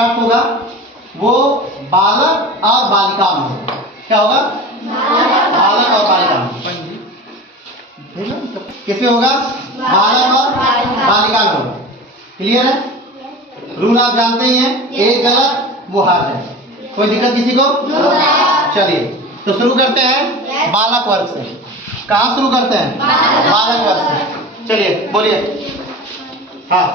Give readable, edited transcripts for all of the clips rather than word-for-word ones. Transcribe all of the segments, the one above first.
होगा वो बालक और बालिका में होगा। क्या होगा? बालक और बालिका में। किसमें होगा? बालक और बालिका में होगा। क्लियर है? रूल आप जानते ही हैं, एक गलत वो हार जाए। कोई दिक्कत किसी को? चलिए तो शुरू करते हैं बालक वर्ग से। कहाँ शुरू करते हैं? बालक वर्ग से। चलिए बोलिए। हाँ,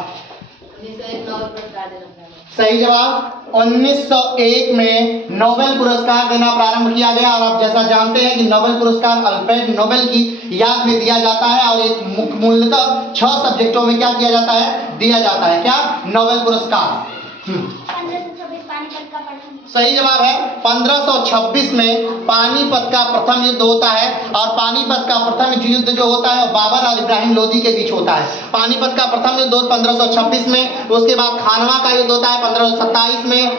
सही जवाब 1901 में नोबेल पुरस्कार देना प्रारंभ किया गया। और आप जैसा जानते हैं कि नोबेल पुरस्कार अल्फ्रेड नोबेल की याद में दिया जाता है और एक मूलतः 6 सब्जेक्टों में क्या किया जाता है? दिया जाता है। क्या? नोबेल पुरस्कार। सही जवाब है 1526 में पानीपत का प्रथम युद्ध होता है। और पानीपत का प्रथम युद्ध जो होता है बाबर और इब्राहिम लोदी के बीच होता है। पानीपत का प्रथम युद्ध 1526 में, उसके बाद खानवा का युद्ध होता है 1527 में,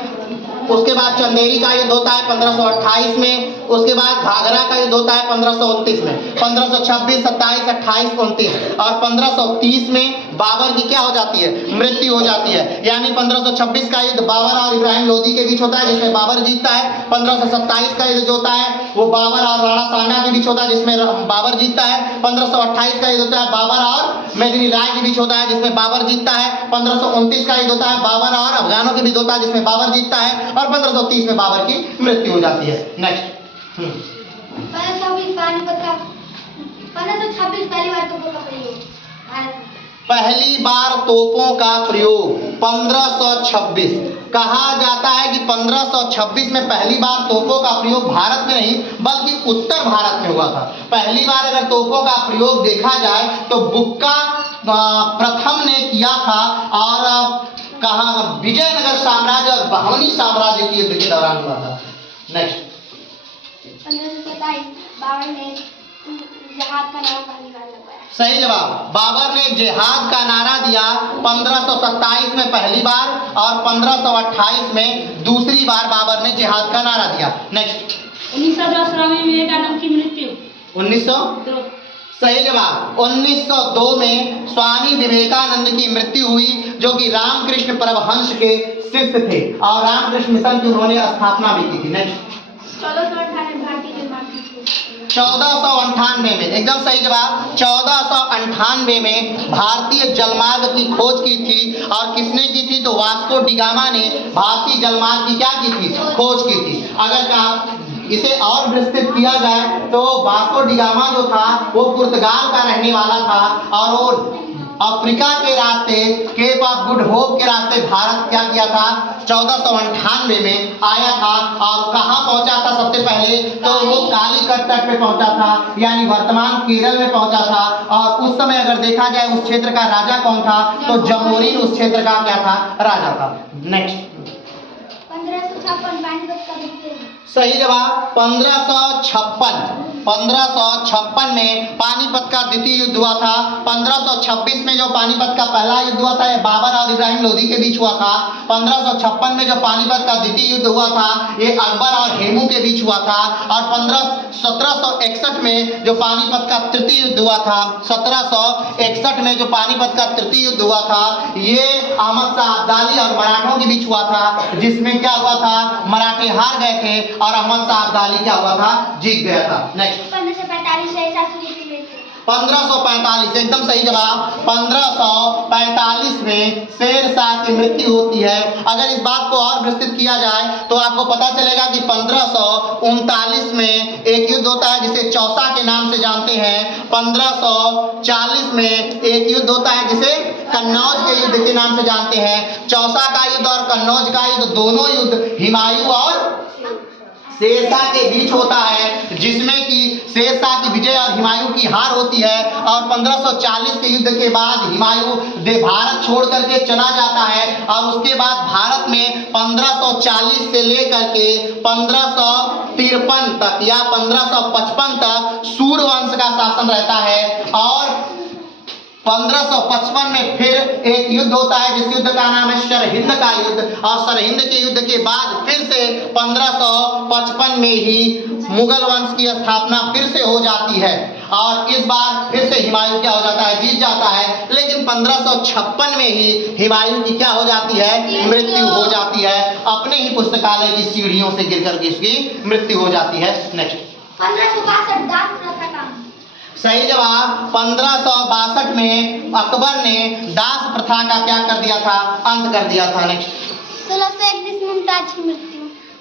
उसके बाद चंदेरी का युद्ध होता है 1528 में, उसके बाद घाघरा का युद्ध होता है 1529 में। 1526, 27, 28, 29 और 1530 में बाबर की क्या हो जाती है? मृत्यु हो जाती है। यानी 1526 का युद्ध बाबर और इब्राहिम लोदी के बीच होता है जिसमें बाबर जीतता है। 1527 का युद्ध जो होता है वो बाबर और राणा सांगा के बीच होता है जिसमें बाबर जीतता है। 1528 का युद्ध होता है बाबर और मेदिनी राय के बीच होता है जिसमें बाबर जीतता है। 1529 का युद्ध होता है बाबर और अफगानों के बीच होता है जिसमें बाबर जीतता है। और 1530 में बाबर की मृत्यु हो जाती है। नेक्स्ट। 1526 पहली बार तोपों का प्रयोग 1526 कहा जाता है कि 1526 में पहली बार तोपों का प्रयोग भारत में नहीं बल्कि उत्तर भारत में हुआ था। पहली बार अगर तोपों का प्रयोग देखा जाए तो बुक्का प्रथम ने किया था और कहा विजयनगर साम्राज्य और बहमनी साम्राज्य के युद्ध के दौरान हुआ था। नेक्स्ट। 1527 बाबर ने जिहाद का नारा पहली बार लगवाया। सही जवाब, बाबर ने जिहाद का नारा दिया 1527 में पहली बार और 1528 में दूसरी बार बाबर ने जिहाद का नारा दिया। नेक्स्ट। 1902 में विवेकानंद की मृत्यु। 1902 सही जवाब 1902 में स्वामी विवेकानंद की मृत्यु हुई जो कि रामकृष्ण परमहंस के शिष्य थे और रामकृष्ण मिशन की उन्होंने स्थापना भी की थी। नेक्स्ट। 1498 में एकदम सही जवाब 1498 में भारतीय जलमार्ग की खोज की थी। और किसने की थी? तो वास्को डिगामा ने भारतीय जलमार्ग की क्या की थी? खोज की थी। अगर इसे और विस्तृत किया जाए तो वास्को डिगामा जो था वो पुर्तगाल का रहने वाला था और वो अफ्रीका के रास्ते केप ऑफ गुड होप के रास्ते भारत क्या किया था? 1498 में आया था। और कहाँ पहुंचा था सबसे पहले? तो वो कालीकट तट पे पहुंचा था यानी वर्तमान केरल में पहुंचा था। और उस समय अगर देखा जाए उस क्षेत्र का राजा कौन था? तो जमोरिन उस क्षेत्र का क्या था? राजा था। नेक्स्ट। 1556 सही जवाब 1556 में पानीपत का द्वितीय युद्ध हुआ था। 1526 में जो पानीपत का पहला युद्ध हुआ था ये बाबर और इब्राहिम लोदी के बीच हुआ था। 1556 में जो पानीपत का द्वितीय युद्ध हुआ था ये अकबर और हेमू के बीच हुआ था। और 1761 में जो पानीपत का तृतीय युद्ध हुआ था 1761 में जो पानीपत का तृतीय युद्ध हुआ था ये अहमद शाह अब्दाली और मराठों के बीच हुआ था जिसमें क्या हुआ था? मराठे हार गए थे और अहमद शाह अब्दाली क्या हुआ था? जीत गया था। नेक्स्ट। 1545 एकदम सही जवाब 1545 में शेर शाह की मृत्यु होती है। अगर इस बात को और विस्तृत किया जाए तो आपको पता चलेगा कि 1539 में एक युद्ध होता है जिसे चौसा के नाम से जानते हैं। 1540 में एक युद्ध होता है जिसे कन्नौज के युद्ध के नाम से जानते हैं। चौसा का युद्ध और कन्नौज का युद्ध दोनों युद्ध हुमायूं और शेरशाह के बीच होता है जिसमें कि शेरशाह की विजय और हुमायूं की हार होती है। और 1540 के युद्ध के बाद हुमायूं भारत छोड़ करके चला जाता है और उसके बाद भारत में 1540 से लेकर के 1553 तक या 1555 तक सूर्यवंश का शासन रहता है। और 1555 में फिर एक युद्ध होता है जिस युद्ध का नाम है सरहिंद का युद्ध। और सरहिंद के युद्ध के बाद फिर से 1555 में ही मुगल वंश की स्थापना फिर से हो जाती है और इस बार फिर से हुमायूं क्या हो जाता है? जीत जाता है। लेकिन 1556 में ही हुमायूं की क्या हो जाती है? मृत्यु हो जाती है। ही पुस्तकालय की सीढ़ियों से गिर करके इसकी मृत्यु हो जाती है। नेक्स्ट 1562 दास प्रथा का सही जवाब 1562 में अकबर ने दास प्रथा का क्या कर दिया था, अंत कर दिया था। नेक्स्ट 1631 मुमताज की मृत्यु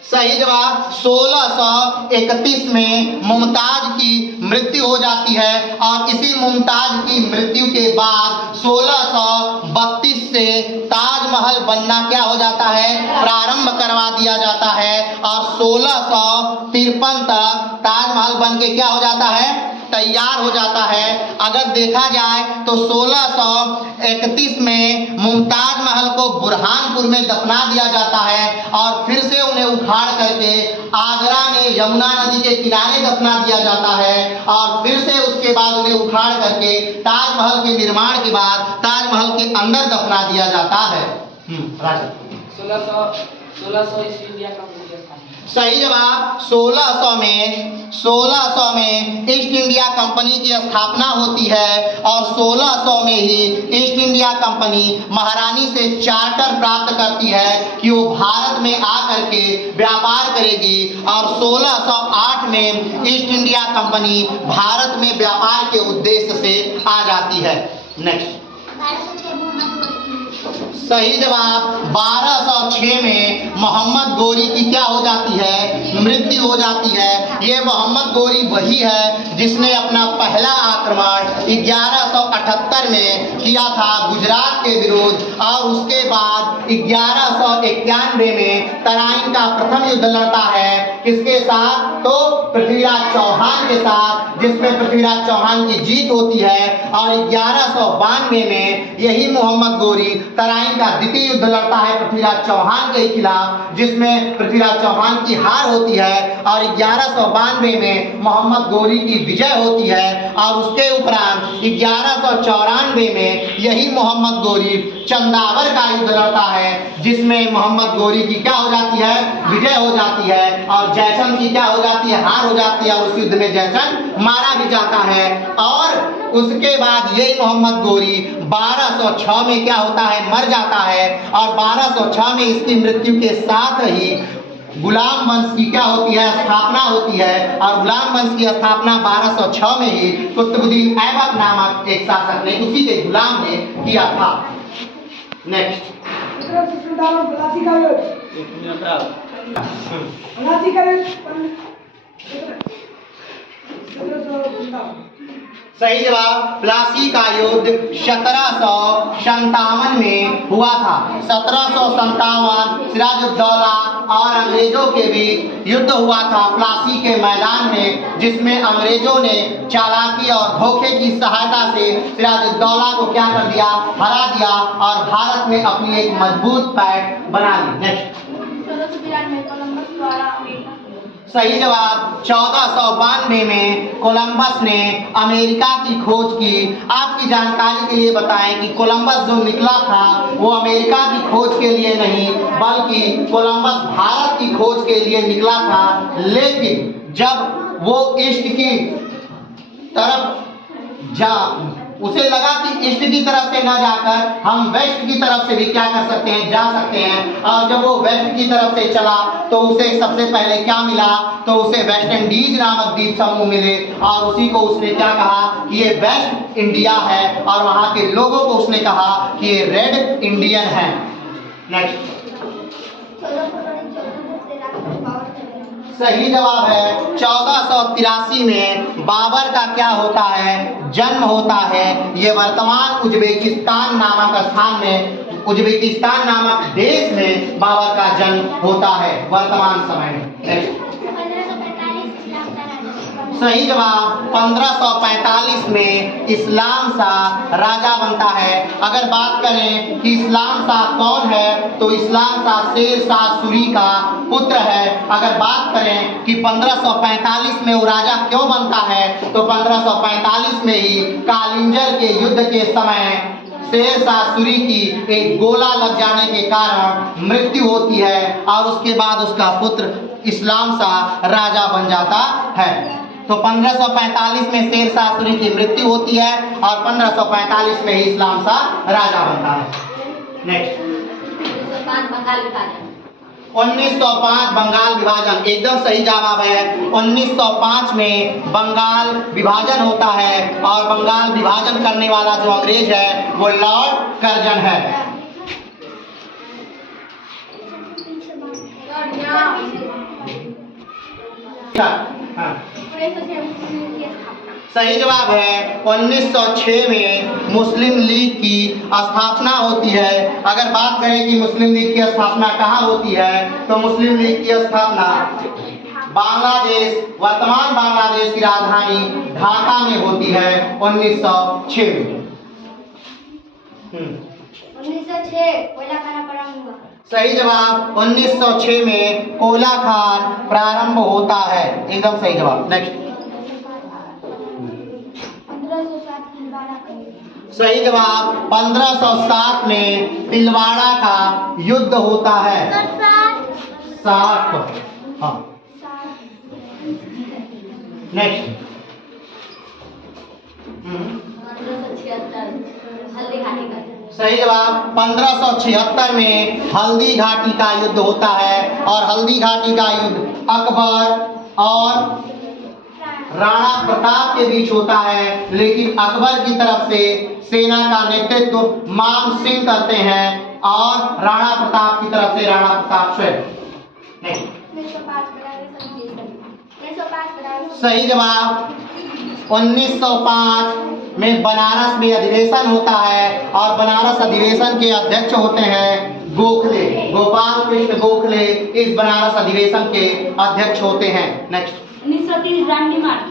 सही जवाब 1631 में मुमताज की मृत्यु हो जाती है और इसी मुमताज की मृत्यु के बाद 1632 से ताजमहल बनना क्या हो जाता है, प्रारंभ करवा दिया जाता है और 1653 तक ताजमहल बन के क्या हो जाता है, तैयार हो जाता है। अगर देखा जाए तो 1631 में मुमताज महल को बुरहानपुर में दफना दिया जाता है और फिर से उन्हें उखाड़ करके आगरा में यमुना नदी के किनारे दफना दिया जाता है और फिर से उसके बाद उन्हें उखाड़ करके ताजमहल के निर्माण के बाद ताजमहल के अंदर दफना दिया जाता है। राजा 1600 ईस्ट इंडिया कंपनी की स्थापना सही जवाब 1600 में ईस्ट इंडिया कंपनी की स्थापना होती है और 1600 में ही ईस्ट इंडिया कंपनी महारानी से चार्टर प्राप्त करती है कि वो भारत में आकर के व्यापार करेगी और 1608 में ईस्ट इंडिया कंपनी भारत में व्यापार के उद्देश्य से आ जाती है। नेक्स्ट 1206 मोहम्मद सही जवाब 1206 में मोहम्मद गोरी की क्या हो जाती है, मृत्यु हो जाती है। ये मोहम्मद गोरी वही है जिसने अपना पहला आक्रमण 1178 में किया था गुजरात के विरुद्ध और उसके बाद 1191 में तराइन का प्रथम युद्ध लड़ता है। किसके साथ, तो पृथ्वीराज चौहान के साथ, जिसमें पृथ्वीराज चौहान की जीत होती है और 1192 में यही मोहम्मद गोरी तराइन का द्वितीय युद्ध लड़ता है पृथ्वीराज चौहान के खिलाफ, जिसमें पृथ्वीराज चौहान की हार होती है और 1192 में मोहम्मद गोरी की विजय होती है और उसके उपरांत 1194 में यही मोहम्मद गोरी चंदावर का युद्ध लड़ता है, जिसमें मोहम्मद गोरी की क्या हो जाती है, विजय हो जाती है और जयचंद की क्या हो जाती है, हार हो जाती है और उस युद्ध में जयचंद मारा भी जाता है। और उसके बाद यही मोहम्मद गोरी 1206 में क्या होता है, मर जाता है और 1206 में इसकी मृत्यु के साथ ही गुलाम वंश की क्या होती है, स्थापना होती है और गुलाम वंश की स्थापना 1206 में ही कुतुबुद्दीन ऐबक नामक एक शासक ने उसी के गुलाम ने किया था। नेक्स्ट सही जवाब प्लासी का युद्ध 1757 में हुआ था। 1757 सिराजुद्दौला और अंग्रेजों के बीच युद्ध हुआ था प्लासी के मैदान में, जिसमें अंग्रेजों ने चालाकी और धोखे की सहायता से सिराजुद्दौला को क्या कर दिया, हरा दिया और भारत में अपनी एक मजबूत पैठ बना ली। नेक्स्ट 1692 कोलंबस द्वारा अमेरिका सही जवाब 1492 में कोलंबस ने अमेरिका की खोज की। आपकी जानकारी के लिए बताएं कि कोलंबस जो निकला था वो अमेरिका की खोज के लिए नहीं बल्कि कोलंबस भारत की खोज के लिए निकला था, लेकिन जब वो ईस्ट की तरफ उसे लगा कि ईस्ट की तरफ से न जाकर हम वेस्ट की तरफ से भी क्या कर सकते हैं, जा सकते हैं। और जब वो वेस्ट की तरफ से चला तो उसे सबसे पहले क्या मिला, तो उसे वेस्ट इंडीज नामक द्वीप समूह मिले और उसी को उसने क्या कहा कि ये वेस्ट इंडिया है और वहां के लोगों को उसने कहा कि ये रेड इंडियन है। नेक्स्ट 14 फरवरी 1453 सही जवाब है 1483 में बाबर का क्या होता है, जन्म होता है। ये वर्तमान उज्बेकिस्तान नामक स्थान में, उज्बेकिस्तान नामक देश में बाबर का जन्म होता है वर्तमान समय में। 1545 सही जवाब 1545 में इस्लाम शाह राजा बनता है। अगर बात करें कि इस्लाम शाह कौन है तो इस्लाम शाह शेर शाह सूरी का पुत्र है। अगर बात करें कि 1545 में वो राजा क्यों बनता है तो 1545 में ही कालिंजर के युद्ध के समय शेर शाह सूरी की एक गोला लग जाने के कारण मृत्यु होती है और उसके बाद उसका पुत्र इस्लाम शाह राजा बन जाता है। तो 1545 में शेर शाह सूरी की मृत्यु होती है और 1545 में ही इस्लाम शाह राजा बनता है। नेक्स्ट 1905 बंगाल विभाजन, एकदम सही जवाब है। 1905 में बंगाल विभाजन होता है और बंगाल विभाजन करने वाला जो अंग्रेज है वो लॉर्ड कर्जन है। हाँ। सही जवाब है 1906 में मुस्लिम लीग की स्थापना होती है। अगर बात करें कि मुस्लिम लीग की स्थापना कहाँ होती है तो मुस्लिम लीग की स्थापना बांग्लादेश, वर्तमान बांग्लादेश की राजधानी ढाका में होती है 1906 में। 1906 कोयला खाना प्रारंभ हुआ। सही जवाब 1906 में कोयला खान प्रारंभ होता है, एकदम सही जवाब। नेक्स्ट 1507 तिलवाड़ा का सही जवाब 1507 में तिलवाड़ा का युद्ध होता है। 60। हाँ नेक्स्ट 1576 सही जवाब 1576 में हल्दी घाटी का युद्ध होता है और हल्दी घाटी का युद्ध अकबर और राणा प्रताप के बीच होता है, लेकिन अकबर की तरफ से सेना का नेतृत्व मान सिंह करते हैं और राणा प्रताप की तरफ से राणा प्रताप स्वयं। सही जवाब 1905 में बनारस में अधिवेशन होता है और बनारस अधिवेशन के अध्यक्ष होते हैं गोखले, गोपाल कृष्ण गोखले इस बनारस अधिवेशन के अध्यक्ष होते हैं। नेक्स्ट 1930 दांडी मार्च।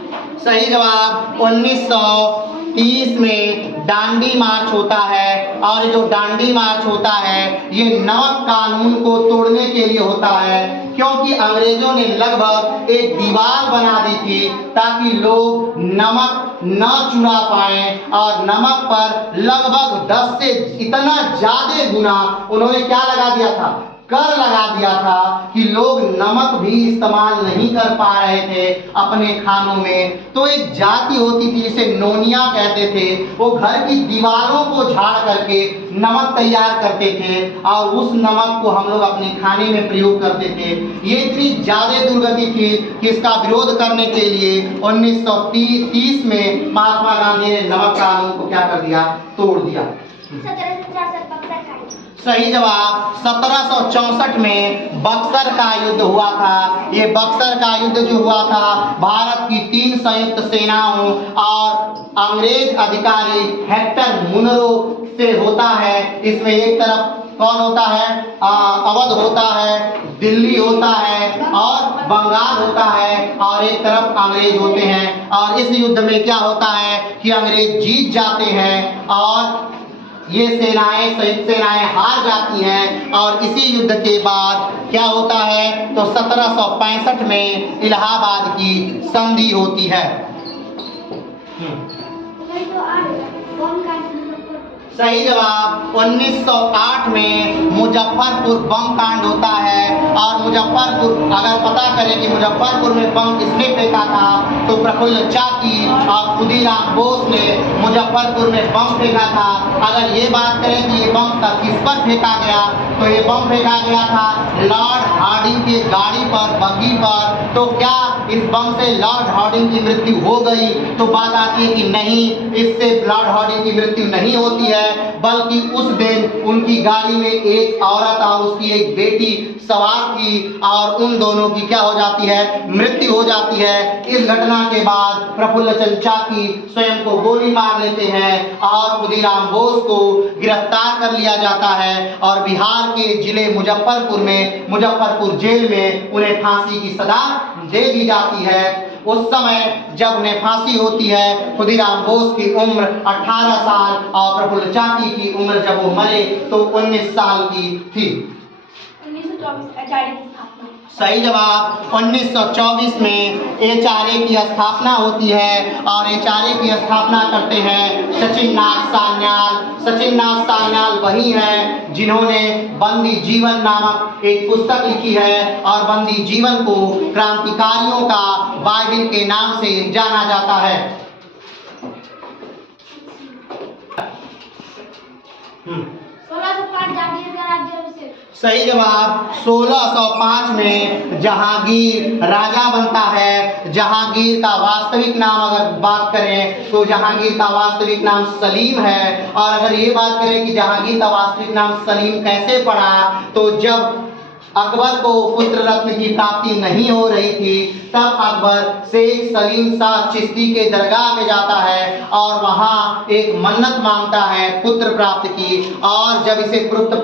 सही जवाब 1930 में दांडी मार्च होता है और जो दांडी मार्च होता है ये नमक कानून को तोड़ने के लिए होता है, क्योंकि अंग्रेजों ने लगभग एक दीवार बना दी थी ताकि लोग नमक न चुरा पाए और नमक पर लगभग 10 से इतना ज्यादा गुना उन्होंने क्या लगा दिया था, कर लगा दिया था कि लोग नमक भी इस्तेमाल नहीं कर पा रहे थे अपने खानों में। तो एक जाति होती थी जिसे नोनिया कहते थे, वो घर की दीवारों को झाड़ करके नमक तैयार करते थे और उस नमक को हम लोग अपने खाने में प्रयोग करते थे। ये इतनी ज्यादा दुर्गति थी कि इसका विरोध करने के लिए 1930 में महात्मा गांधी ने नमक कानून को क्या कर दिया, तोड़ दिया। 1764 बक्सर का सही जवाब 1764 में बक्सर का युद्ध हुआ था। ये बक्सर का युद्ध जो हुआ था भारत की 3 संयुक्त सेनाओं और अंग्रेज अधिकारी हेक्टर मुनरो से होता है। इसमें एक तरफ कौन होता है, अवध होता है, दिल्ली होता है और बंगाल होता है और एक तरफ अंग्रेज होते हैं। और इस युद्ध में क्या होता है कि अंग्रेज जीत जाते हैं और ये सेनाएं, संयुक्त सेनाएं हार जाती हैं। और इसी युद्ध के बाद क्या होता है तो 1765 में इलाहाबाद की संधि होती है। सही जवाब 1908 में मुजफ्फरपुर बम कांड होता है और मुजफ्फरपुर, अगर पता करें कि मुजफ्फरपुर में बम किसने फेंका था तो प्रफुल्ल चाकी और खुदीराम बोस ने मुजफ्फरपुर में बम फेंका था। अगर ये बात करें कि ये बम किस पर फेंका गया तो ये बम फेंका गया था लॉर्ड हार्डिंग की गाड़ी पर, बग्गी पर। तो क्या इस बम से लॉर्ड हार्डिंग की मृत्यु हो गई? तो बात आती है कि नहीं, इससे लॉर्ड हार्डिंग की मृत्यु नहीं होती है, बल्कि उस दिन उनकी गाड़ी में एक औरत और उसकी एक बेटी सवार थी और उन दोनों की क्या हो जाती है, मृत्यु हो जाती है। इस घटना के बाद प्रफुल्ल चंद्र चाकी स्वयं को गोली मार लेते हैं और खुदीराम बोस को गिरफ्तार कर लिया जाता है और बिहार के जिले मुजफ्फरपुर में, मुजफ्फरपुर जेल में उन्हें फांसी की सजा दे दी जाती है। उस समय जब उन्हें फांसी होती है खुदीराम बोस की उम्र 18 साल और प्रफुल्ल चाकी की उम्र जब वो मरे तो 19 साल की थी। 1924 एचआरए की स्थापना। सही जवाब 1924 में एचआरए की स्थापना होती है और एचआरए की स्थापना करते हैं सचिन नाथ सान्याल। सचिन नाथ सान्याल वही हैं जिन्होंने बंदी जीवन नामक एक पुस्तक लिखी है और बंदी जीवन को क्रांतिकारियों का बाइबिल के नाम से जाना जाता है। 1605 बाबर जहांगीर का राज्याभिषेक। सही जवाब। 1605 में जहांगीर राजा बनता है। जहांगीर का वास्तविक नाम अगर बात करें तो जहांगीर का वास्तविक नाम सलीम है। और अगर ये बात करें कि जहांगीर का वास्तविक नाम सलीम कैसे पड़ा, तो जब अकबर को पुत्र रत्न की प्राप्ति नहीं हो रही थी, तब अकबर शेख सलीम शाह चिश्ती के दरगाह में जाता है और वहाँ एक मन्नत मांगता है पुत्र प्राप्त की। और जब इसे पुत्र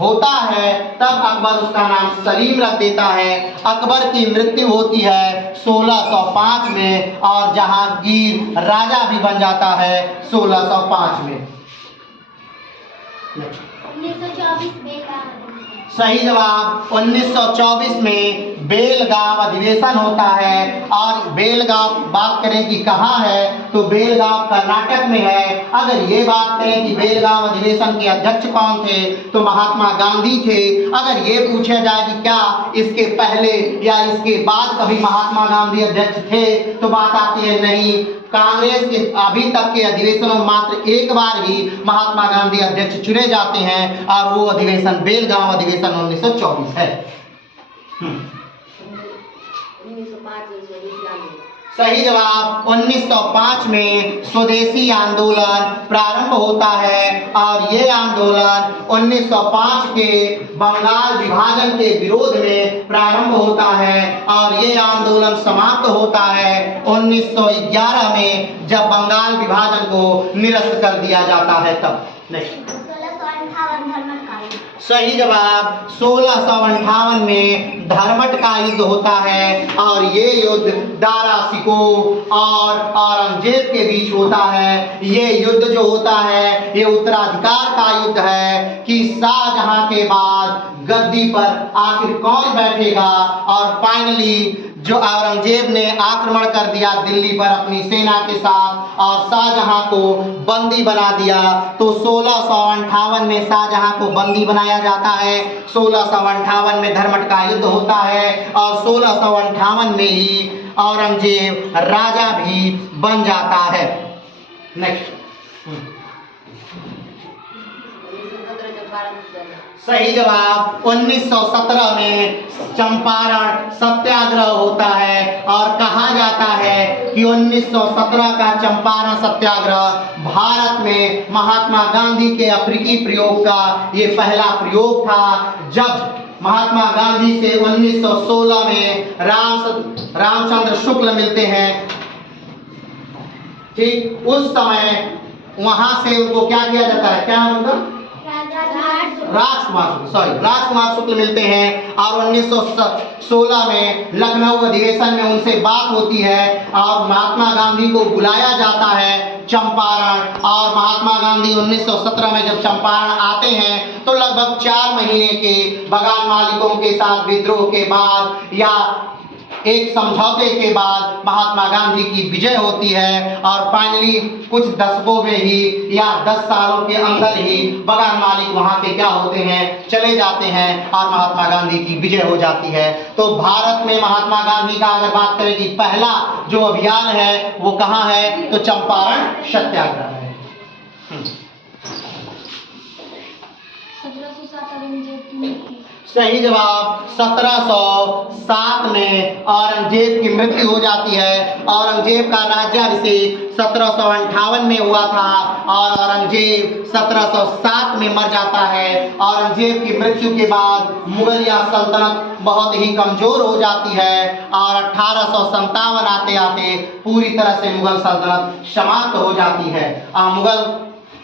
होता है तब अकबर उसका नाम सलीम रख देता है। अकबर की मृत्यु होती है 1605 में और जहांगीर राजा भी बन जाता है 1605 में। 1924 बेलगाम। सही जवाब। 1924 में बेलगाम अधिवेशन होता है। और बेलगाम बात करें कि कहाँ है, तो बेलगाम कर्नाटक में है। अगर ये बात करें कि बेलगाम अधिवेशन के अध्यक्ष कौन थे, तो महात्मा गांधी थे। अगर ये पूछा जाए कि क्या इसके पहले या इसके बाद कभी महात्मा गांधी अध्यक्ष थे, तो बात आती है नहीं। कांग्रेस के अभी तक के अधिवेशनों में मात्र एक बार ही महात्मा गांधी अध्यक्ष चुने जाते हैं और वो अधिवेशन बेलगाम अधिवेशन 1924 है। 1905 सही जवाब। 1905 में स्वदेशी आंदोलन प्रारंभ होता है और ये आंदोलन 1905 के बंगाल विभाजन के विरोध में प्रारंभ होता है और ये आंदोलन समाप्त होता है 1911 में, जब बंगाल विभाजन को निरस्त कर दिया जाता है तब। नेक्स्ट। 1658 धर्मट का युद्ध। सही जवाब। 1658 में धर्मट का युद्ध होता है और ये युद्ध दारा शिकोह और औरंगजेब के बीच होता है। ये युद्ध जो होता है ये उत्तराधिकार का युद्ध है कि शाहजहां के बाद गद्दी पर आखिर कौन बैठेगा। और फाइनली जो औरंगजेब ने आक्रमण कर दिया दिल्ली पर अपनी सेना के साथ और शाहजहां को बंदी बना दिया, तो 1658 में शाहजहां को बंदी बनाया जाता है। 1658 में धर्मट का युद्ध होता है और 1658 में ही औरंगजेब राजा भी बन जाता है। नेक्स्ट। सही जवाब। 1917 में चंपारण सत्याग्रह होता है और कहा जाता है कि 1917 का चंपारण सत्याग्रह भारत में महात्मा गांधी के अफ्रीकी प्रयोग का ये पहला प्रयोग था। जब महात्मा गांधी से 1916 में रामचंद्र शुक्ल मिलते हैं, ठीक उस समय वहां से उनको क्या किया जाता है, क्या नाम उनका, राजकुमार शुक्ल मिलते हैं और 1916 में लखनऊ अधिवेशन में उनसे बात होती है और महात्मा गांधी को बुलाया जाता है चंपारण। और महात्मा गांधी 1917 में जब चंपारण आते हैं तो लगभग 4 महीने के बगान मालिकों के साथ विद्रोह के बाद या एक समझौते के बाद महात्मा गांधी की विजय होती है और फाइनली कुछ दशकों में ही या 10 सालों के अंदर ही बगान मालिक वहां से क्या होते हैं, चले जाते हैं और महात्मा गांधी की विजय हो जाती है। तो भारत में महात्मा गांधी का अगर बात करें कि पहला जो अभियान है वो कहाँ है, तो चंपारण सत्याग्रह है। 1707 औरंगजेब की मृत्यु। सही जवाब। 1707 में औरंगजेब की मृत्यु हो जाती है। औरंगजेब का राज्याभिषेक 1758 में हुआ था और औरंगजेब 1707 में मर जाता है। औरंगजेब की मृत्यु के बाद मुगलिया सल्तनत बहुत ही कमजोर हो जाती है और 1857 आते आते पूरी तरह से मुगल सल्तनत समाप्त हो जाती है। मुगल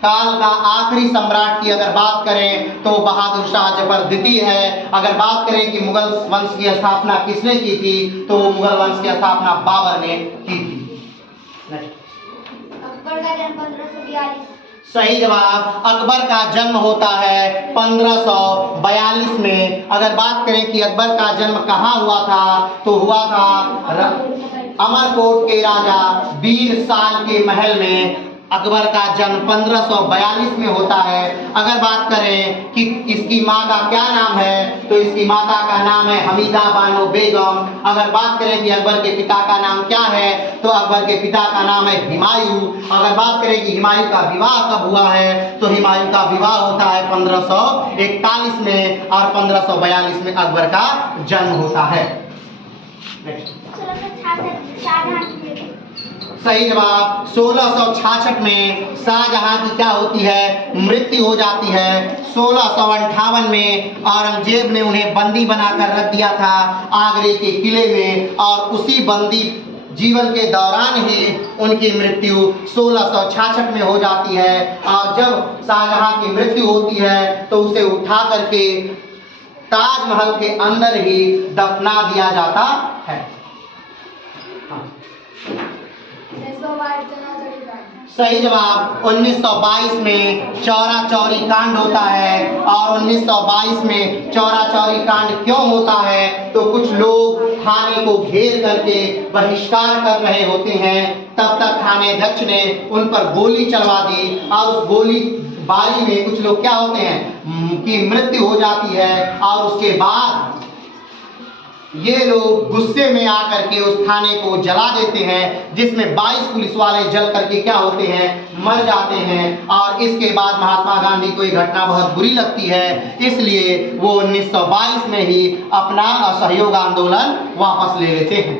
काल का आखिरी सम्राट की अगर बात करें तो बहादुर शाह जफर द्वितीय है। अगर बात करें कि मुगल वंश की स्थापना किसने की थी, तो मुगल वंश की स्थापना बाबर ने की थी। अकबर का जन्म 1542। सही जवाब। अकबर का जन्म होता है 1542 में। अगर बात करें कि अकबर का जन्म कहाँ हुआ था, तो हुआ था अमरकोट के राजा वीर साल के महल में अकबर का जन्म 1542 में होता है। अगर बात करें कि इसकी माँ का क्या नाम है तो इसकी माता का नाम है हमीदा बानो बेगम। अगर बात करें कि अकबर के पिता का नाम क्या है तो अकबर के पिता का नाम है हुमायूं। अगर बात करें कि हुमायूं का विवाह कब हुआ है तो हुमायूं का विवाह होता है 1541 में और 1542 में अकबर का जन्म होता है। सही जवाब 1666 में शाहजहां की क्या होती है, मृत्यु हो जाती है। 1658 में औरंगजेब ने उन्हें बंदी बनाकर रख दिया था आगरे के किले में और उसी बंदी जीवन के दौरान ही उनकी मृत्यु 1666 में हो जाती है। और जब शाहजहां की मृत्यु होती है तो उसे उठा करके ताजमहल के अंदर ही दफना दिया जाता है। सही जवाब 1922 में चौरा चौरी कांड होता है। और 1922 में चौरा चौरी कांड क्यों होता है तो कुछ लोग थाने को घेर करके बहिष्कार कर रहे होते हैं, तब तक थाने अध्यक्ष ने उन पर गोली चलवा दी और उस गोली बारी में कुछ लोग क्या होते हैं कि मृत्यु हो जाती है। और उसके बाद ये लोग गुस्से में आकर के उस थाने को जला देते हैं, जिसमें 22 पुलिस वाले जल करके क्या होते हैं, मर जाते हैं। और इसके बाद महात्मा गांधी को ये घटना बहुत बुरी लगती है, इसलिए वो 1922 में ही अपना असहयोग आंदोलन वापस ले लेते हैं।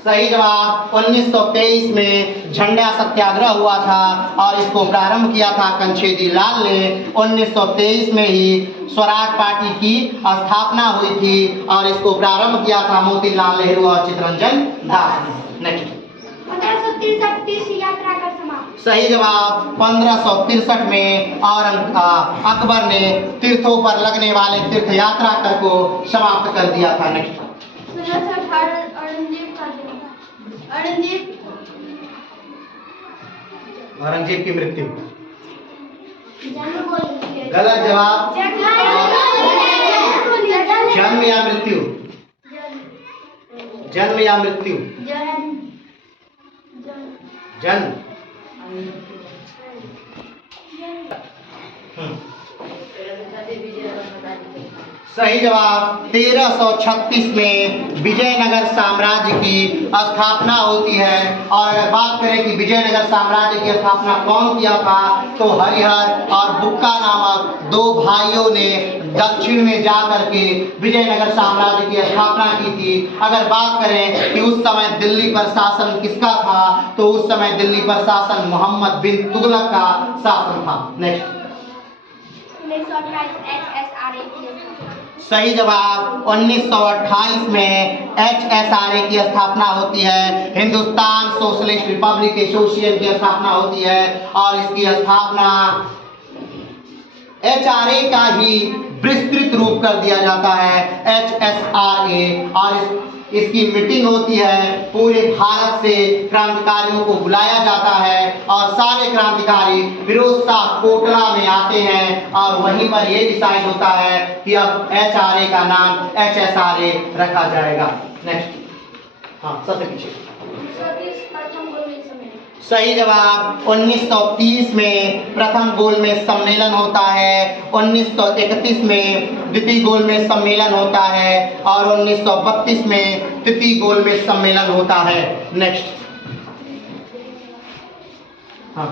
सही जवाब 1923 में झंडा सत्याग्रह हुआ था और इसको प्रारंभ किया था कंछेदी लाल ने। 1923 में ही स्वराज पार्टी की स्थापना हुई थी और इसको प्रारंभ किया था मोतीलाल नेहरू और चित्तरंजन दास ने। नेक्स्ट 1563 यात्रा का समाप्त। सही जवाब 1563 में और अकबर ने तीर्थों पर लगने वाले तीर्थ यात्रा कर को समाप्त कर दिया था। नेक्स्ट औरंगजेब की मृत्यु गलत जवाब। जन्म या मृत्यु, जन्म या मृत्यु, जन्म। सही जवाब 1336 में विजयनगर साम्राज्य की स्थापना होती है। और अगर बात करें कि विजयनगर साम्राज्य की स्थापना कौन किया था तो हरिहर और बुक्का नामक दो भाइयों ने दक्षिण में जाकर के विजयनगर साम्राज्य की स्थापना की थी। अगर बात करें कि उस समय दिल्ली पर शासन किसका था तो उस समय दिल्ली पर शासन मोहम्मद बिन तुगलक का शासन था। नेक्स्ट सही जवाब 1928 में HSRA की स्थापना होती है, हिंदुस्तान सोशलिस्ट रिपब्लिक एसोसिएशन की स्थापना होती है। और इसकी स्थापना HRA का ही विस्तृत रूप कर दिया जाता है HSRA। और इसकी मीटिंग होती है, पूरे भारत से क्रांतिकारियों को बुलाया जाता है और सारे क्रांतिकारी फिरोज शाह कोटला में आते हैं और वहीं पर यह डिसाइड होता है कि अब HRA का नाम HSRA रखा जाएगा। नेक्स्ट हाँ सबसे पीछे सही जवाब 1930 में प्रथम गोलमेज सम्मेलन होता है, 1931 में द्वितीय गोलमेज सम्मेलन होता है और 1932 में तृतीय गोलमेज सम्मेलन होता है। नेक्स्ट हाँ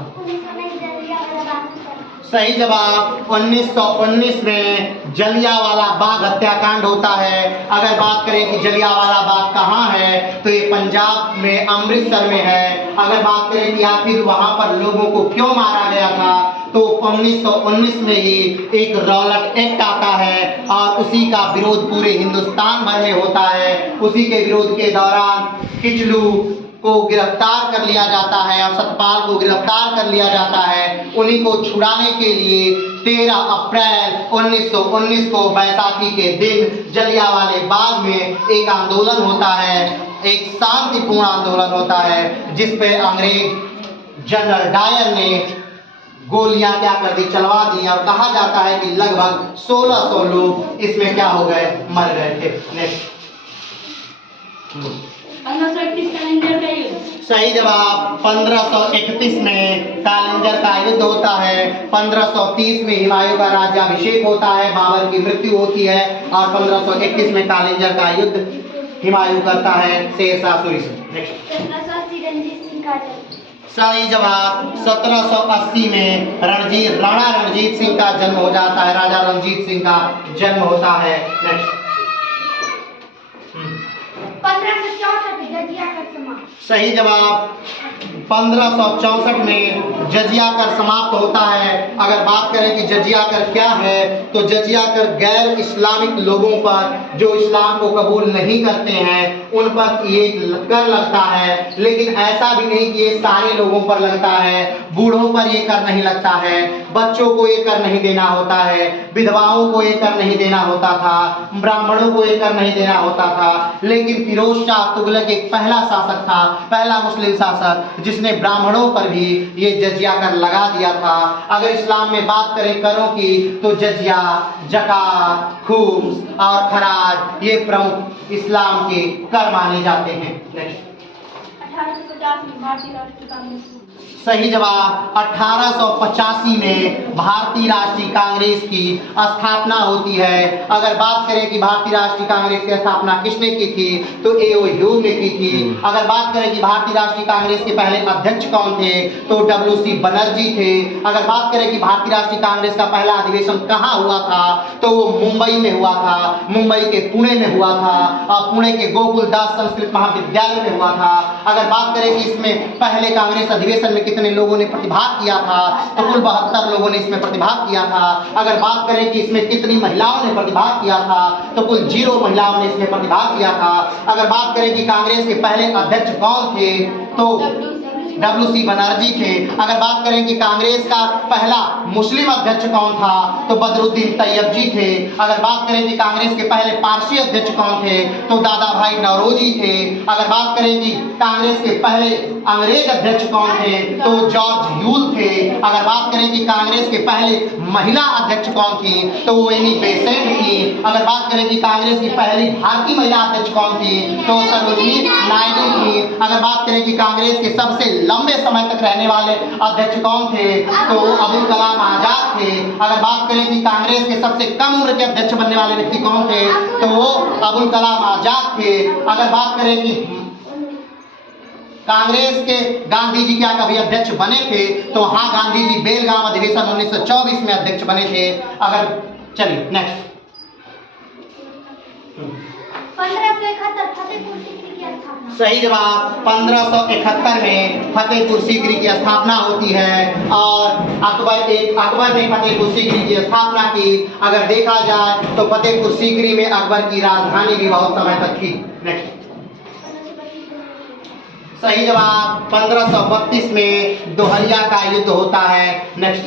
सही जवाब 1919 में जलियांवाला बाग हत्याकांड होता है। अगर बात करें कि जलियांवाला बाग कहाँ है तो ये पंजाब में अमृतसर में है। अगर बात करें कि आखिर वहाँ पर लोगों को क्यों मारा गया था तो 1919 में ही एक रॉलेट एक्ट आता है और उसी का विरोध पूरे हिंदुस्तान भर में होता है। उसी के विरोध के दौरान किचलू को गिरफ्तार कर लिया जाता है और सतपाल को गिरफ्तार कर लिया जाता है। उन्हीं को छुड़ाने के लिए 13 अप्रैल 1919 को बैसाखी के दिन जलियांवाले बाग में एक आंदोलन होता है, एक शांतिपूर्ण आंदोलन होता है जिस पे अंग्रेज जनरल डायर ने गोलियां क्या कर दी, चलवा दी और कहा जाता है कि लगभग 1600 लोग इसमें क्या हो गए, मर गए थे। नेक्स्ट 1531 कैलेंडर का युद्ध। सही जवाब। 1531 में कालिंजर का युद्ध होता है। 1530 में हुमायूं का राज्याभिषेक होता है, बाबर की मृत्यु होती है और 1531 में कालिंजर का युद्ध हुमायूं करता है शेरशाह सूरी से। नेक्स्ट। 1780 रणजीत सिंह का जन्म। सही जवाब। 1780 में राणा रणजीत सिंह का जन्म हो जाता है, राजा रणजीत सिंह का जन्म होता है। नेक्स्ट। 1564 जजिया कर समाप्त। सही जवाब। 1564 में जजिया कर समाप्त होता है। अगर बात करें कि जजिया कर क्या है, तो जजिया कर गैर इस्लामिक लोगों पर जो इस्लाम को कबूल नहीं करते हैं उन पर ये कर लगता है, लेकिन ऐसा भी नहीं कि ये सारे लोगों पर लगता है। बूढ़ों पर ये कर नहीं लगता है, बच्चों को ये कर नहीं देना होता है, विधवाओं को ये कर नहीं देना होता था, ब्राह्मणों को ये कर नहीं देना होता था। लेकिन फिरोज शाह तुगलक एक पहला शासक था, पहला मुस्लिम शासक जिसने ब्राह्मणों पर भी ये जजिया कर लगा दिया था। अगर इस्लाम में बात करें करों की, तो जजिया, जकात, खुम्स और खराज ये प्रमुख इस्लाम के कर माने जाते हैं। नेक्स्ट। 1850 में भारतीय राष्ट्रीय कांग्रेस। सही जवाब। 1885 में भारतीय राष्ट्रीय कांग्रेस की स्थापना होती है। अगर बात करें कि भारतीय राष्ट्रीय कांग्रेस की स्थापना किसने की थी, तो ए.ओ. ह्यूम ने की थी। अगर बात करें कि भारतीय राष्ट्रीय कांग्रेस के पहले अध्यक्ष कौन थे, तो W.C. बनर्जी थे। अगर बात करें कि भारतीय राष्ट्रीय कांग्रेस का पहला अधिवेशन कहाँ हुआ था, तो वो मुंबई में हुआ था, मुंबई के पुणे में हुआ था और पुणे के गोकुलदास संस्कृत महाविद्यालय में हुआ था। अगर बात करें कि इसमें पहले कांग्रेस अधिवेशन में कितने लोगों ने प्रतिभाग किया था, तो कुल 72 लोगों ने इसमें प्रतिभाग किया था। अगर बात करें कि इसमें कितनी महिलाओं ने प्रतिभाग किया था, तो कुल 0 महिलाओं ने इसमें प्रतिभाग किया था। अगर बात करें कि कांग्रेस के पहले अध्यक्ष कौन थे, तो W.C. बनर्जी थे। अगर बात करें कि कांग्रेस का पहला मुस्लिम अध्यक्ष कौन था, तो बदरुद्दीन तैयब जी थे। अगर बात करें कि कांग्रेस के पहले पारसी अध्यक्ष कौन थे, तो दादा भाई नौरोजी थे। अगर बात करें कि कांग्रेस के पहले अंग्रेज अध्यक्ष कौन थे, तो जॉर्ज ह्यूल थे। अगर बात करें कि कांग्रेस के पहले महिला अध्यक्ष कौन थी, तो वो एनी बेसेंट थी। अगर बात करें कि कांग्रेस की पहली भारतीय महिला अध्यक्ष कौन थी, तो सरोजिनी नायडू थी। अगर बात करें कि कांग्रेस के सबसे लंबे समय तक रहने वाले अध्यक्ष कौन थे, तो अबुल कलाम आजाद थे। अगर बात करें कि कांग्रेस के सबसे कम उम्र के अध्यक्ष बनने वाले व्यक्ति कौन थे, तो वो अबुल कलाम आजाद थे। अगर बात करें कि कांग्रेस के गांधी जी क्या कभी अध्यक्ष बने थे, तो हाँ, गांधी जी बेलगाम अधिवेशन 1924 में अध्यक्ष बने थे। अगर चलिए नेक्स्ट। 1571 फतेहपुर सीकरी की स्थापना। सही जवाब। 1571 में फतेहपुर सीकरी की स्थापना होती है और अकबर ने फतेहपुर सीकरी की स्थापना की। अगर देखा जाए तो फतेहपुर सीकरी में अकबर की राजधानी भी बहुत समय तक थी। नेक्स्ट। सही जवाब। 1532 में दोहरिया का युद्ध होता है। नेक्स्ट।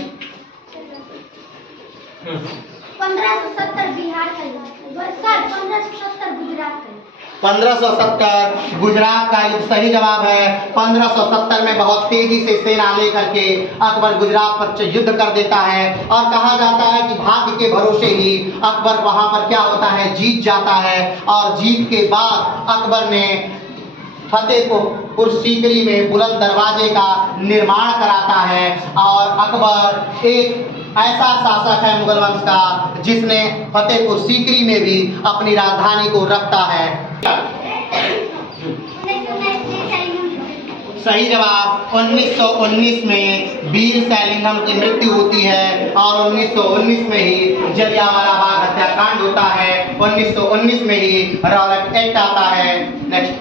1570 बिहार का युद्ध। 1570 गुजरात का युद्ध। 1570 गुजरात का युद्ध सही जवाब है। 1570 में बहुत तेजी से सेना लेकर के अकबर गुजरात पर युद्ध कर देता है और कहा जाता है कि भाग्य के भरोसे ही अकबर वहां पर क्या होता है, जीत जाता है। और जीत के बाद अकबर ने फतेहपुर सीकरी में बुलंद दरवाजे का निर्माण कराता है और अकबर एक ऐसा शासक है मुगल वंश का जिसने फतेहपुर सीकरी में भी अपनी राजधानी को रखता है। सही जवाब। 1919 में वीर सैलिंघम की मृत्यु होती है और 1919 में ही जलियांवाला बाग हत्याकांड होता है। 1919 में ही रॉलेट एक्ट आता है। नेक्स्ट।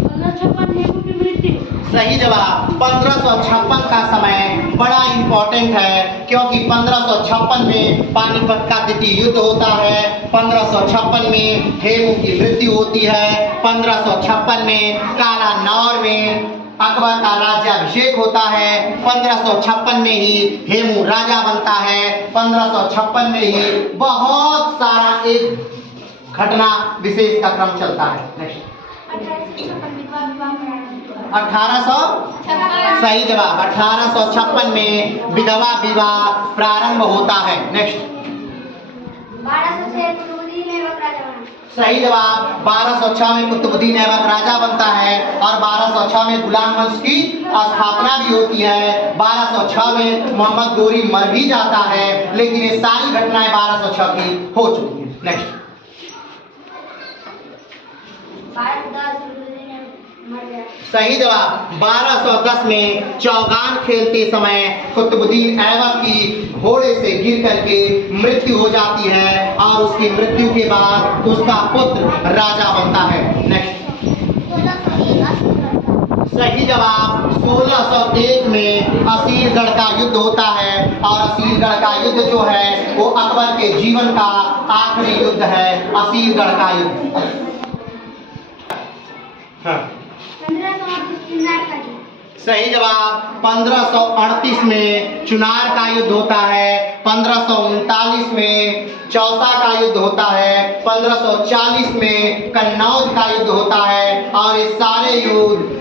1556 नेहरू की मृत्यु। सही जवाब। 1556 का समय बड़ा इंपॉर्टेंट है क्योंकि 1556 में पानीपत का द्वितीय युद्ध होता है। 1556 में हेमू की मृत्यु होती है। 1556 में काला नौर में अकबर का राज्याभिषेक होता है। 1556 में ही हेमू राजा बनता है। 1556 में ही बहुत सारा एक घटना विशेष का क्रम चलता है। नेक्स्ट। 1800 सही जवाब। 1856 में विधवा विवाह प्रारंभ होता है। नेक्स्ट। 1206 में बकरा जमाना। सही जवाब 1206 में कुतुबुद्दीन ऐबक राजा बनता है और 1206 में गुलाम वंश की स्थापना भी होती है। 1206 में मोहम्मद गोरी मर भी जाता है, लेकिन ये सारी घटनाएं 1206 की हो चुकी हैं। नेक्स्ट। सही जवाब 1210 में चौगान खेलते समय कुतुबुद्दीन ऐबक की घोड़े से गिर करके मृत्यु हो जाती है और उसकी मृत्यु के बाद उसका पुत्र राजा बनता है। नेक्स्ट। सही जवाब 1601 में असीरगढ़ का युद्ध होता है और असीरगढ़ का युद्ध जो है वो अकबर के जीवन का आखिरी युद्ध है, असीरगढ़ का युद्ध। हाँ। सही जवाब 1538 में चुनार का युद्ध होता है, 1539 में चौसा का युद्ध होता है, 1540 में कन्नौज का युद्ध होता है और ये सारे युद्ध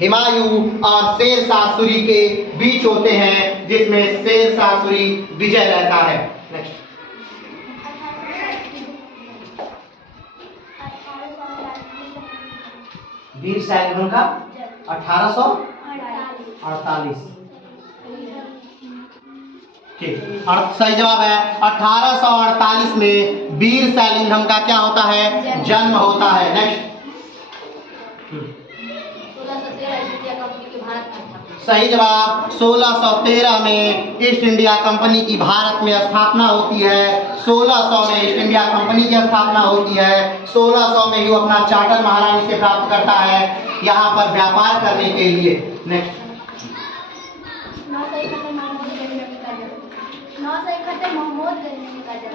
हुमायूं और शेर शाह सूरी के बीच होते हैं, जिसमें शेर शाह सूरी विजय रहता है। नेक्स्ट। वीर सैनिकों का 1848 ठीक। सही जवाब है 1848 में वीर सैलिंघम का क्या होता है? जन्म होता है। नेक्स्ट। सही जवाब 1613 में ईस्ट इंडिया कंपनी की भारत में स्थापना होती है। 1600 में ईस्ट इंडिया कंपनी की स्थापना होती है। 1600 में ही वो अपना चार्टर महारानी से प्राप्त करता है यहाँ पर व्यापार करने के लिए। नेक्स्ट।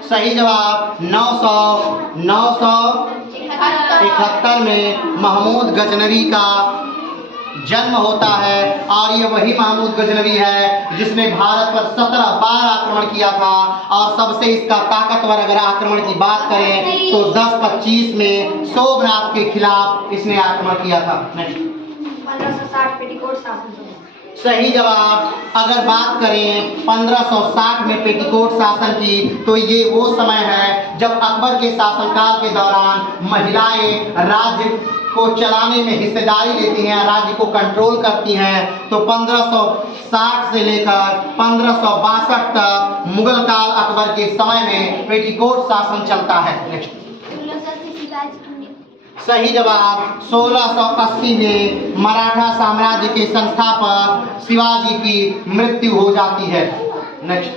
सही जवाब 971 में महमूद गजनवी का जन्म होता है और ये वही महमूद गजनवी है जिसने भारत पर 17 बार आक्रमण किया था और सबसे इसका ताकतवर अगर आक्रमण की बात करें तो 1025 में सोमनाथ के खिलाफ इसने आक्रमण किया था। 1560 पेटीकोट शासन। सही जवाब अगर बात करें 1560 में पेटीकोट शासन की तो ये वो समय है जब अकबर के शासनकाल के दौरान महिलाएं राज्य को चलाने में हिस्सेदारी लेती हैं, राज्य को कंट्रोल करती हैं। तो 1560 से लेकर 1562 तक मुगल काल अकबर के समय में पेटीकोट शासन चलता है। नेक्स्ट। सही जवाब 1680 में मराठा साम्राज्य के संस्थापक शिवाजी की मृत्यु हो जाती है। नेक्स्ट।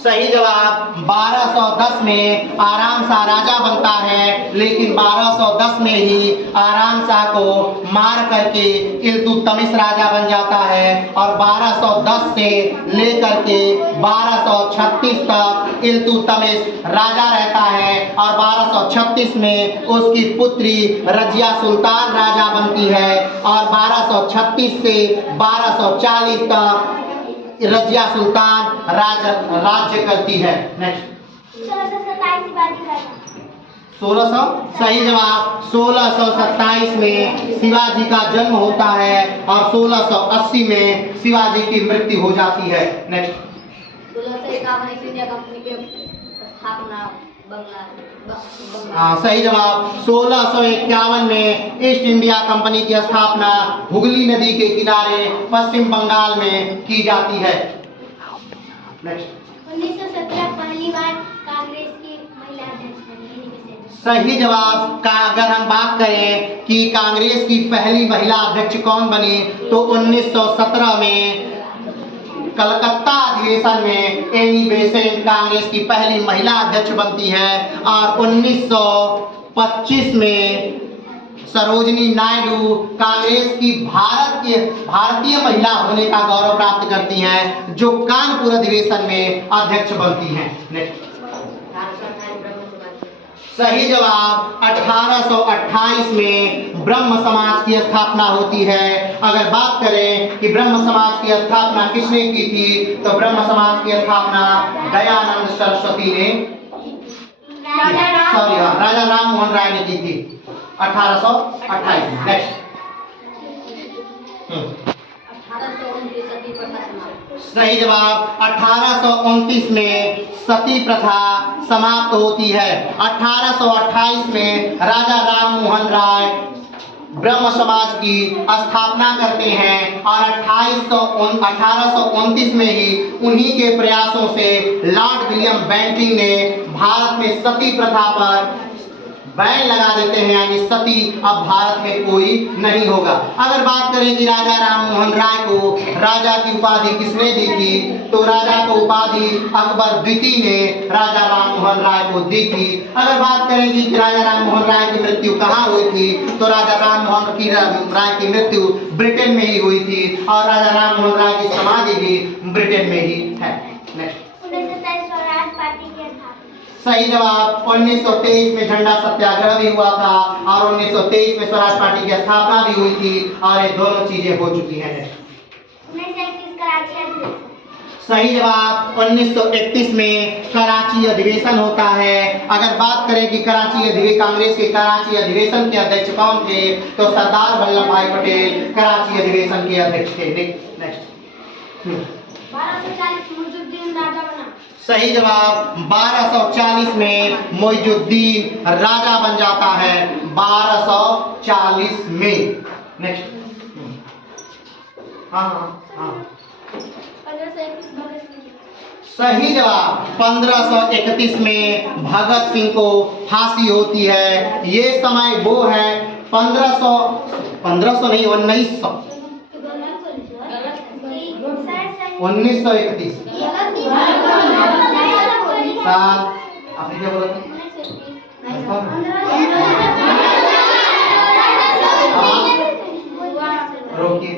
सही जवाब 1210 में आराम शाह राजा बनता है, लेकिन 1210 में ही आराम शाह को मार करके इल्तुतमिश राजा बन जाता है और 1210 से लेकर के 1236 तक इल्तुतमिश राजा रहता है और 1236 में उसकी पुत्री रजिया सुल्तान राजा बनती है और 1236 से 1240 तक रजिया सुल्तान राज्य करती है। नेक्स्ट। 1600 सही जवाब 1627 में शिवाजी का जन्म होता है और 1680 में शिवाजी की मृत्यु हो जाती है। नेक्स्ट। 1651 ईस्ट इंडिया कंपनी के स्थापना सही जवाब 1651 में ईस्ट इंडिया कंपनी की स्थापना हुगली नदी के किनारे पश्चिम बंगाल में की जाती है। नेक्स्ट। 1917 पहली बार कांग्रेस की महिला अध्यक्ष बनी। सही जवाब का अगर हम बात करें कि कांग्रेस की पहली महिला अध्यक्ष कौन बनी तो 1917 में कलकत्ता अधिवेशन में एनी बेसेंट कांग्रेस की पहली महिला अध्यक्ष बनती है और 1925 में सरोजिनी नायडू कांग्रेस की भारतीय महिला होने का गौरव प्राप्त करती हैं, जो कानपुर अधिवेशन में अध्यक्ष बनती हैं। नेक्स्ट। सही जवाब 1828 में ब्रह्म समाज की स्थापना होती है। अगर बात करें कि ब्रह्म समाज की स्थापना किसने की थी तो ब्रह्म समाज की स्थापना दयानंद सरस्वती ने राजा राम मोहन राय ने की थी 1828 में। नेक्स्ट। सही जवाब 1829 में सती प्रथा समाप्त होती है। 1828 में राजा राम मोहन राय ब्रह्म समाज की स्थापना करते हैं और 1829 में ही उन्हीं के प्रयासों से लॉर्ड विलियम बेंटिंक ने भारत में सती प्रथा पर बैन लगा देते हैं, यानी सती अब भारत में कोई नहीं होगा। अगर बात करें कि राजा राम मोहन राय को राजा की उपाधि किसने दी थी, तो राजा को उपाधि अकबर द्वितीय ने राजा राम मोहन राय को दी थी। अगर बात करें कि राजा राम मोहन राय की मृत्यु कहाँ हुई थी, तो राजा राम मोहन राय की मृत्यु ब्रिटेन में ही हुई थी और राजा राम मोहन राय की समाधि भी ब्रिटेन में ही है। नेक्स्ट, 1927 स्वराज पार्टी की स्थापना। सही जवाब। 1923 में झंडा सत्याग्रह भी हुआ था और 1923 में स्वराज पार्टी की स्थापना भी हुई थी और ये दोनों चीजें हो चुकी हैं। 1931 कराची अधिवेशन। सही जवाब। 1931 में कराची अधिवेशन होता है। अगर बात करें कि कांग्रेस के कराची अधिवेशन के अध्यक्ष कौन थे, तो सरदार वल्लभ भाई पटेल कराची अधिवेशन के अध्यक्ष थे। नेक्स्ट, 1240 मुइजुद्दीन राजा बना। सही जवाब। 1240 में मुइजुद्दीन राजा बन जाता है, 1240 में। नेक्स्ट, हाँ, 1531 भगत सिंह। सही जवाब। 1531 में भगत सिंह को फांसी होती है। ये समय वो है 1500 नहीं 1900 1931 साल। आपने क्या बोला था? रोकिए।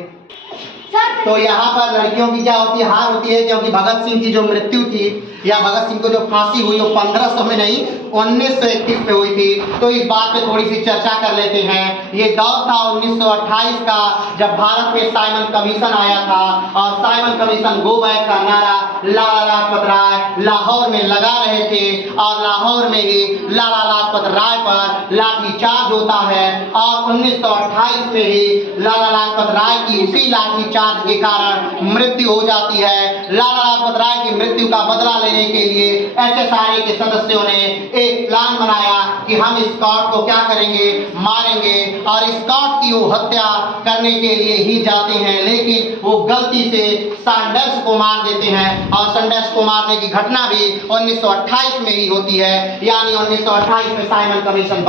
तो यहाँ पर लड़कियों की क्या होती है, हार होती है, क्योंकि भगत सिंह की जो मृत्यु थी या भगत सिंह को जो फांसी हुई वो 1500 में नहीं 1931 में हुई थी। तो इस बात पे थोड़ी सी चर्चा कर लेते हैं। ये दौर था 1928 का, जब भारत में साइमन कमीशन आया था और साइमन कमीशन गो बैक का नारा लाला लाजपत राय लाहौर में लगा रहे थे और लाहौर में ही लाला लाजपत राय पर लाठीचार्ज होता है और 1928 में ही लाला लाजपत राय की उसी लाठीचार्ज के कारण मृत्यु हो जाती है। लाला लाजपत राय की मृत्यु का बदला लेने के लिए HSRA के सदस्यों ने एक प्लान बनाया कि हम स्कॉट को क्या करेंगे, मारेंगे और स्कॉट की वो हत्या करने के लिए ही जाते हैं, लेकिन वो गलती से सैंडर्स को मार देते हैं और सैंडर्स को मारने की घटना भी 1928 में ही होती है। यानी 1928 में साइमन कमीशन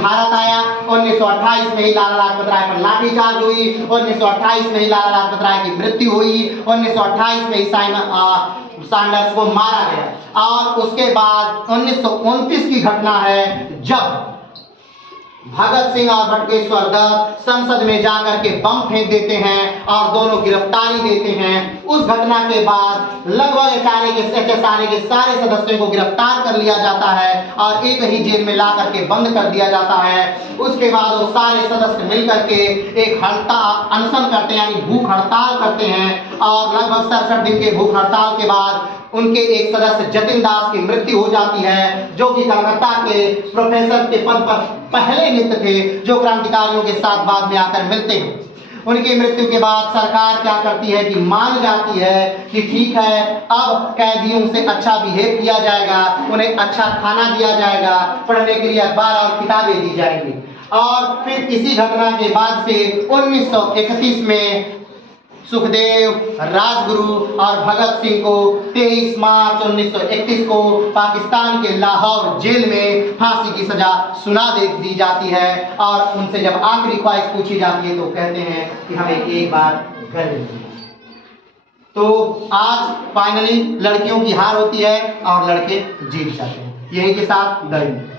भारत आया, 1928 में ही लाला लाजपत राय पर लाठीचार्ज हुई, 1928 में ही लाला लाजपत राय की मृत्यु हुई, 1928 में ही सैंडर्स को मारा गया और उसके बाद 1929 की घटना है जब भगत सिंह और बटुकेश्वर दत्त संसद में जाकर के बम फेंक देते हैं और दोनों गिरफ्तारी देते हैं। उस घटना के बाद लगभग HSRA के सारे सदस्यों को गिरफ्तार कर लिया जाता है और एक ही जेल में ला करके बंद कर दिया जाता है। उसके बाद वो सारे सदस्य मिलकर के एक अनशन करते हैं, यानी भूख हड़ताल करते हैं और लगभग 67 दिन के भूख हड़ताल के बाद उनके एक सदस्य जतिन दास की मृत्यु हो जाती है, जो कि कलकत्ता के प्रोफेसर के पद पर पहले नियुक्त थे, जो क्रांतिकारियों के साथ बाद में आकर मिलते हैं। उनकी मृत्यु के बाद सरकार क्या करती है कि मान जाती है कि ठीक है, अब कैदियों से अच्छा बिहेव किया जाएगा, उन्हें अच्छा खाना दिया जाएगा, पढ़ने के लिए अखबार और किताबें दी जाएंगी। और फिर इसी घटना के बाद से 1931 में सुखदेव, राजगुरु और भगत सिंह को 23 मार्च 1931 को पाकिस्तान के लाहौर जेल में फांसी की सजा सुना दी जाती है और उनसे जब आखिरी ख्वाहिश पूछी जाती है तो कहते हैं कि हमें एक बार घर मिले। तो आज फाइनली लड़कियों की हार होती है और लड़के जीत जाते हैं। यही के साथ दर्द।